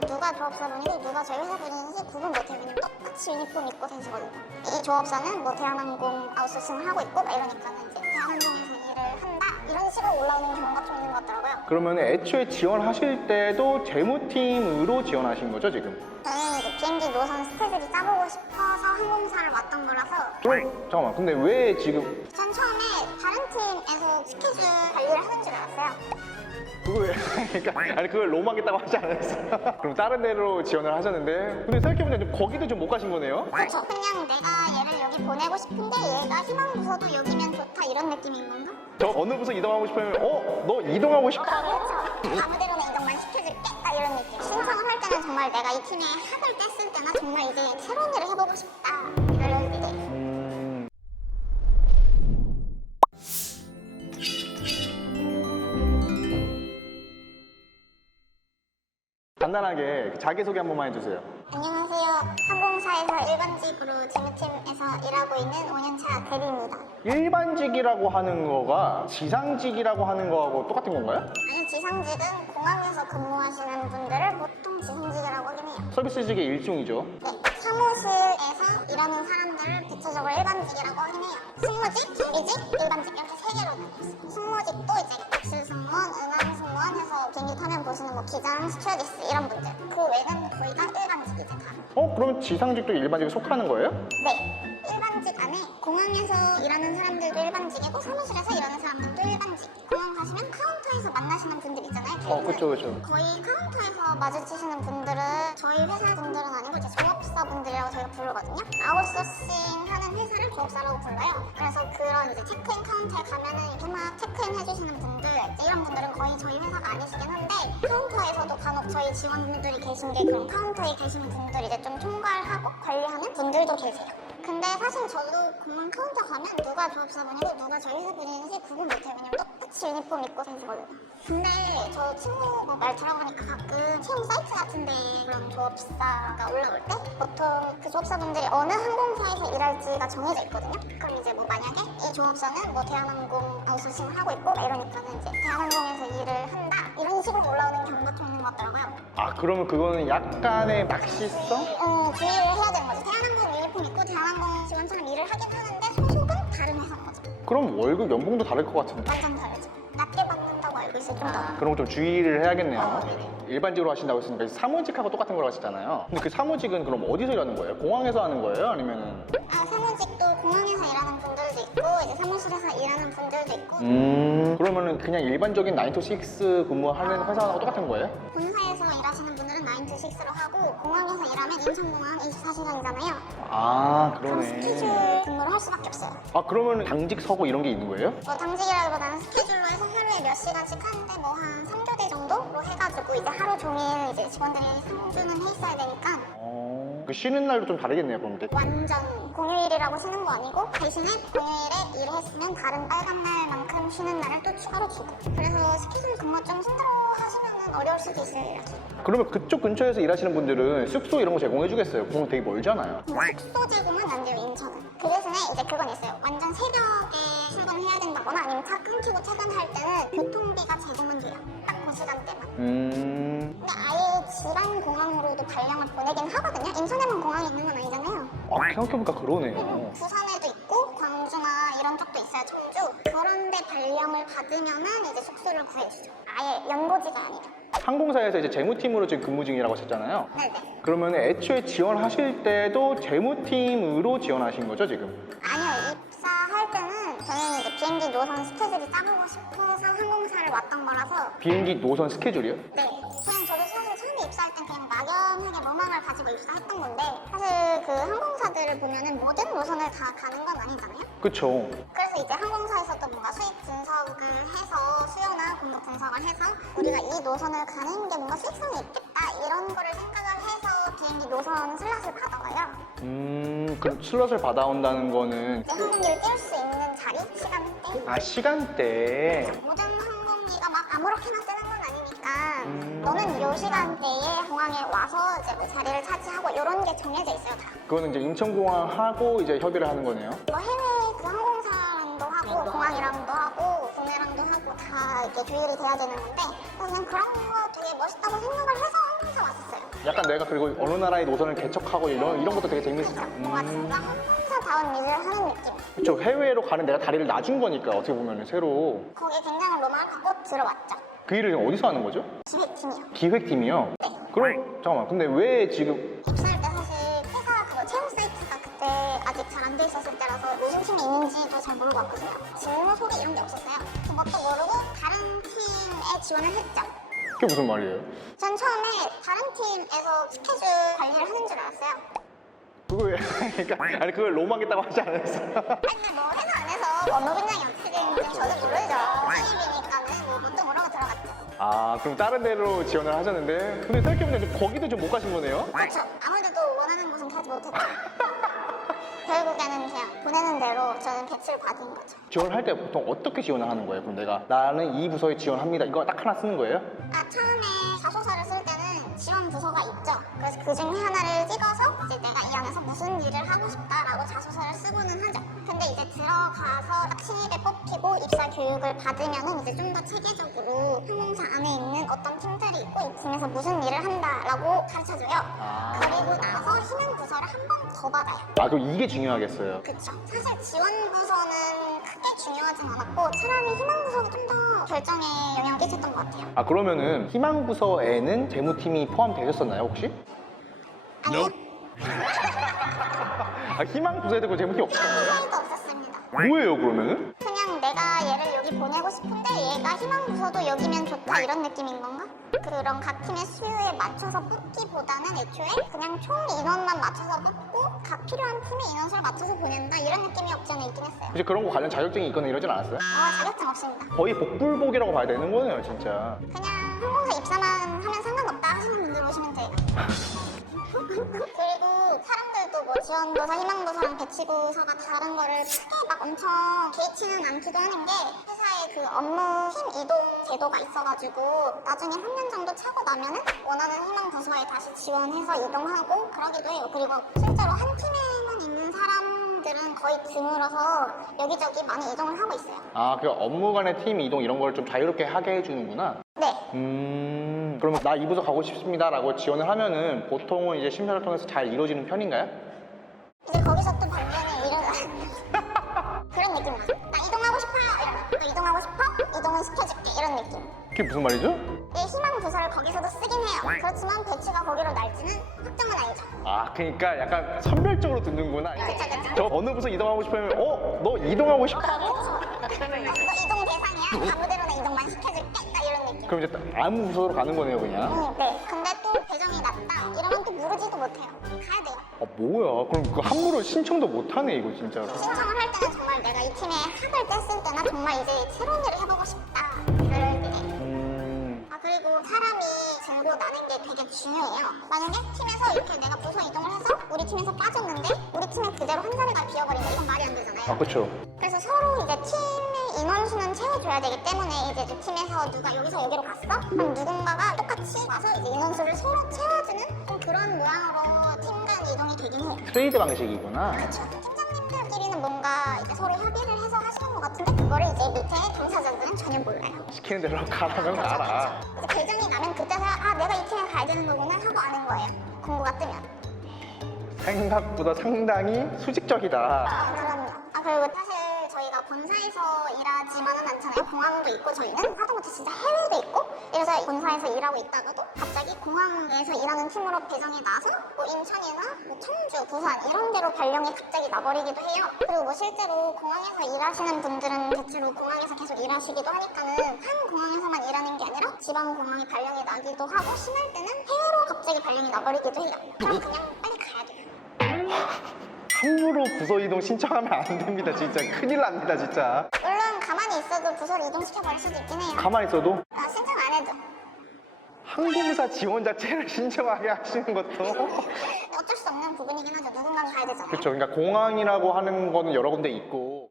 누가 조업사분이고 누가 저희 회사 분인지 구분 못해요. 왜냐면 똑같이 유니폼 입고 다니시거든요. 이 조업사는 뭐 대한항공 아웃소싱을 하고 있고 막 이러니까는 이제 대한항공에서 일을 한다 이런 식으로 올라오는 경우가 좀 있는 것 같더라고요. 그러면 애초에 지원하실 때도 재무팀으로 지원하신 거죠 지금? 저는 이제 비행기 노선 스케줄이 짜보고 싶어서 항공사를 왔던 거라서 그럼 잠깐만 근데 왜 지금 왜 그러니까 아니 그걸 로망했다고 하지 않았어요? 그럼 다른 데로 지원을 하셨는데 근데 생각해보니까 좀 거기도 좀 못 가신 거네요? 그렇죠. 그냥 내가 얘를 여기 보내고 싶은데 얘가 희망 부서도 여기면 좋다 이런 느낌인 건가? 저 어느 부서 이동하고 싶으면 어? 너 이동하고 싶어? 그렇죠. 아무데로나 이동만 시켜줄게. 딱 이런 느낌. 신청을 할 때는 정말 내가 이 팀에 합을 뗐을 때나 정말 이제 새로운 일을 해보고 싶다. 간단하게 자기소개 한 번만 해주세요 안녕하세요. 항공사에서 일반직으로 재무팀에서 일하고 있는 5년차 대리입니다. 일반직이라고 하는 거가 지상직이라고 하는 거하고 똑같은 건가요? 아니, 지상직은 공항에서 근무하시는 분들을 보통 지상직이라고 하긴 해요. 서비스직의 일종이죠 네, 사무실에서 일하는 사람들을 대체적으로 일반직이라고 하긴 해요. 승무직, 정비직, 일반직 이렇게 세 개로 나뉘었어요. 승무직도 이제 보시는 뭐 기장, 스튜어디스 이런 분들. 그 외는 거의 다 일반직이죠, 다. 어? 그러면 지상직도 일반직에 속하는 거예요? 네. 일반직 안에 공항에서 일하는 사람들도 일반직이고 사무실에서 일하는 사람들도 일반직. 공항 가시면 카운터에서 만나시는 분들 있잖아요. 어 그쵸 그쵸 거의 카운터에서 마주치시는 분들은 저희 회사 분들은 아니고 이제 조업사 분들이라고 저희가 부르거든요. 아웃소싱 하는 회사를 조업사라고 불러요. 그래서 그런 이제 체크인 카운터에 가면은 막 체크인 해주시는 분들 이제 이런 분들은 거의 저희 회사가 아니시긴 한데 카운터에서도 간혹 저희 직원분들이 계신 게 그런 카운터에 계시는 분들 이제 좀 총괄하고 관리하는 분들도 계세요. 근데 사실 저도 공항 카운터 가면 누가 조업사분이고 누가 저희 회사 분인지 구분 못해요. 왜냐면 똑같이 유니폼 입고 다니거든요. 근데 저 친구 말 들어보니까 가끔 채용 사이트 같은데 그런 조업사가 올라올 때 보통 그 조업사분들이 어느 항공사에서 일할지가 정해져 있거든요. 그럼 이제 뭐 만약에 이 조업사는 뭐 대한항공 아웃소싱을 하고 있고 막 이러니까는 이제 대한항공에서 일을 한다 이런 식으로 올라오는 경우가 좀 있는 것 같더라고요. 아 그러면 그거는 약간의 낚시성? 어, 주의를 해야 되는 거죠. 그럼 월급 연봉도 다를 것 같은데 완전 다르죠. 낮게 받는다고 알고 있어요, 좀 더. 그런 거 좀 주의를 해야겠네요 어, 네네. 일반직으로 하신다고 했으니까 사무직하고 똑같은 거라고 하셨잖아요 근데 그 사무직은 그럼 어디서 일하는 거예요? 공항에서 하는 거예요? 아니면은 아, 사무직도 공항에서 일하는 분들도 있고 이제 사무실에서 일하는 분들도 있고 음 그러면은 그냥 일반적인 9to6 근무하는 회사하고 똑같은 거예요? 본사에서 일하시는 분들은 9to6로 하고 공항에서 일하면 인천공항 24시간이잖아요. 아 그럼 그러네 스케줄 근무를 할 수밖에 없어요. 아 그러면 당직 서고 이런 게 있는 거예요? 뭐 당직이라기보다는 스케줄로 해서 하루에 몇 시간씩 하는데 뭐 한 3교대 정도로 해가지고 이제 하루 종일 이제 직원들이 상주는 해 있어야 되니까 어... 그 쉬는 날도 좀 다르겠네요 그럼 이게 완전 공휴일이라고 쉬는 거 아니고 대신에 공휴일에 일을 했으면 다른 빨간 날만큼 쉬는 날을 또 추가로 주고. 그래서 스케줄 근무 좀 힘들어 하시면 어려울 수도 있어요 그러면 그쪽 근처에서 일하시는 분들은 숙소 이런 거 제공해 주겠어요? 공항 되게 멀잖아요. 숙소 제공은 안 돼요 인천은. 그 대신에 이제 그건 있어요. 완전 새벽에 출근해야 된다거나 아니면 차 끊기고 퇴근할 때는 교통비가 제공은 돼요. 딱 그 시간대만 음... 근데 아예 지방 공항으로도 발령을 보내긴 하거든요. 인천에만 공항이 있는 건 아니잖아요. 아 생각해보니까 그러네요. 부산에도 있고 광주나 이런 쪽도 있어요 청주. 그런 데 발령을 받으면은 이제 숙소를 구해주죠. 아예 연고지가 아니라. 항공사에서 이제 재무팀으로 지금 근무 중이라고 하셨잖아요. 네네. 그러면 애초에 지원하실 때도 재무팀으로 지원하신 거죠 지금? 비행기 노선 스케줄이 짜보고 싶어서 항공사를 왔던 거라서 비행기 노선 스케줄이요? 네 그냥 저도 사실 처음에 입사할 땐 그냥 막연하게 로망을 가지고 입사했던 건데 사실 그 항공사들을 보면은 모든 노선을 다 가는 건 아니잖아요 그쵸 그래서 이제 항공사에서도 뭔가 수익 분석을 해서 수요나 공급 분석을 해서 우리가 이 노선을 가는 게 뭔가 수익성이 있겠다 이런 거를 생각을 해서 비행기 노선 슬롯을 받아와요. 음... 그럼 슬롯을 받아온다는 거는 이제 항공기를 띄울 수 있는 자리, 시간대 아 시간대 모든 항공기가 막 아무렇게나 뜨는 건 아니니까 음. 너는 요 시간대에 공항에 와서 이제 뭐 자리를 차지하고 이런 게 정해져 있어요 다. 그거는 이제 인천공항하고 이제 협의를 하는 거네요 뭐 해외 그 항공사랑도 하고 공항이랑도 하고 국내랑도 하고 다 이렇게 조율이 돼야 되는 건데 그냥 그런 거 되게 멋있다고 생각을 해서 항상 왔었어요. 약간 내가 그리고 어느 나라의 노선을 개척하고 이런 이런 것도 되게 재밌어. 진짜 뭔가 진짜 항공사다운 일을 하는 느낌. 그렇죠. 해외로 가는 내가 다리를 놔준 거니까 어떻게 보면 새로 거기에 굉장한 로망을 갖고 들어왔죠. 그 일을 어디서 하는 거죠? 기획팀이요. 기획팀이요. 그럼 잠깐만. 근데 왜 지금 입사할 때 사실 회사 그거 채용 사이트가 그때 아직 잘 안 돼 있었을 때라서 무슨 팀이 있는지도 잘 모르고 왔거든요. 직무 소개 이런 게 없었어요. 그것도 모르고 다른 팀에 지원을 했죠. 그게 무슨 말이에요? 전 처음에 다른 팀에서 스케줄 관리를 하는 줄 알았어요. 그거 왜? 그러니까 아니 그걸 로망했다고 하지 않았어? 아니 근데 뭐 회사 안에서 업무 분량이 어떻게 되는지 저도 모르죠. 신입이니까는 뭐 뭣도 모르고 들어갔죠. 아 그럼 다른 데로 지원을 하셨는데 근데 생각해보니까 거기도 좀 못 가신 거네요? 그렇죠. 대로 저는 배치를 받은 거죠. 지원할 때 보통 어떻게 지원을 하는 거예요? 그럼 내가 나는 이 부서에 지원합니다. 이거 딱 하나 쓰는 거예요? 아, 처음에 자소서를 쓸 때는 지원 부서가 있죠. 그래서 그 중에 하나를 찍어서 이제 내가 이 안에서 무슨 일을 하고 싶다라고 자소서를 쓰고는 하죠. 근데 이제 들어가서 딱 신입에 뽑히고 입사 교육을 받으면 은 이제 좀 더 체계적으로 항공사 안에 있는 어떤 팀들 이 팀에서 무슨 일을 한다라고 가르쳐줘요. 아. 그리고 나서 희망 부서를 한 번 더 받아요. 아 그럼 이게 중요하겠어요. 그쵸. 사실 지원 부서는 크게 중요하진 않았고 차라리 희망 부서가 좀 더 결정에 영향을 끼쳤던 것 같아요. 아 그러면은 희망 부서에는 재무팀이 포함되셨었나요 혹시? 아니요. 아 희망 부서에 도 재무팀 없었어요? 희망 부서도 없었습니다. 뭐예요 그러면은? 내가 얘를 여기 보내고 싶은데 얘가 희망 부서도 여기면 좋다 이런 느낌인 건가? 그런 각 팀의 수요에 맞춰서 뽑기보다는 애초에 그냥 총 인원만 맞춰서 뽑고 각 필요한 팀의 인원수를 맞춰서 보낸다 이런 느낌이 없지 않아 있긴 했어요. 혹시 그런 거 관련 자격증이 있거나 이러진 않았어요? 어, 자격증 없습니다. 거의 복불복이라고 봐야 되는 거네요 진짜. 그냥 항공사 입사만 하면 상관없다 하시는 분들 오시면 돼요. 그리고 사람들도 뭐 지원부서, 희망부서랑 배치부서가 다른 거를 크게 막 엄청 개의치는 않기도 하는 게 회사에 그 업무 팀 이동 제도가 있어가지고 나중에 3년 정도 차고 나면은 원하는 희망부서에 다시 지원해서 이동하고 그러기도 해요. 그리고 실제로 한 팀에만 있는 사람들은 거의 드물어서 여기저기 많이 이동을 하고 있어요. 아 그 업무 간의 팀 이동 이런 걸 좀 자유롭게 하게 해주는구나. 네. 음 그러면 나 이 부서 가고 싶습니다라고 지원을 하면은 보통은 이제 심사를 통해서 잘 이루어지는 편인가요? 이제 거기서 또 반면에 일어나 그런 느낌 나. 나 이동하고 싶어요. 이러면 너 이동하고 싶어? 이동은 시켜줄게 이런 느낌. 그게 무슨 말이죠? 내 희망 부서를 거기서도 쓰긴 해요. 그렇지만 배치가 거기로 날지는 확정은 아니죠. 아 그러니까 약간 선별적으로 듣는구나. 그쵸 그쵸. 저 어느 부서 이동하고 싶으면 어? 너 이동하고 싶어? 어, 너 이동 대상이야. 아무데로나 이동만 시켜줄게. 그럼 이제 아무 부서로 가는 거네요 그냥. 응, 네. 근데 또 배정이 낮다. 이러면 또 모르지도 못해요. 가야 돼요. 아 뭐야? 그럼 그 함부로 신청도 못 하네 이거 진짜로. 신청을 할 때는 정말 내가 이 팀에 합을 뗐을 때나 정말 이제 새로운 일을 해보고 싶다. 그럴 때. 음. 아 그리고 사람이 들고 나는 게 되게 중요해요. 만약에 팀에서 이렇게 내가 부서 이동을 해서 우리 팀에서 빠졌는데 우리 팀에 그대로 한 자리가 비어버린다 이건 말이 안 되잖아요. 아 그쵸. 그래서 서로 이제 팀 의 인원수는 채워줘야 되기 때문에 이제 그 팀에서 누가 여기서 여기로 갔어? 그럼 누군가가 똑같이 와서 이제 인원수를 서로 채워주는 좀 그런 모양으로 팀 간 이동이 되긴 해요. 트레이드 방식이구나. 그렇죠. 팀장님들끼리는 뭔가 이제 서로 협의를 해서 하시는 것 같은데 그거를 이제 밑에 당사자들은 전혀 몰라요. 시키는 대로 가라면 가라. 그래서 결정이 나면 그때서야 아 내가 이 팀에 가야 되는 거구나 하고 아는 거예요. 공고가 뜨면. 생각보다 상당히 수직적이다. 아 그럼요. 아 그리고 사실 본사에서 일하지만은 않잖아요. 공항도 있고 저희는 하다못해 진짜 해외도 있고 이래서 본사에서 일하고 있다가도 갑자기 공항에서 일하는 팀으로 배정이 나서 뭐 인천이나 뭐 청주, 부산 이런 데로 발령이 갑자기 나버리기도 해요. 그리고 뭐 실제로 공항에서 일하시는 분들은 대체로 공항에서 계속 일하시기도 하니까는 한 공항에서만 일하는 게 아니라 지방 공항에 발령이 나기도 하고 심할 때는 해외로 갑자기 발령이 나버리기도 해요. 그럼 그냥. 함부로 부서 이동 신청하면 안 됩니다 진짜 큰일 납니다 진짜. 물론 가만히 있어도 부서를 이동시켜버릴 수도 있긴 해요. 가만히 있어도 아, 신청 안 해도. 항공사 지원 자체를 신청하게 하시는 것도 어쩔 수 없는 부분이긴 하죠. 누군가는 가야 되잖아요. 그렇죠. 그러니까 공항이라고 하는 거는 여러 군데 있고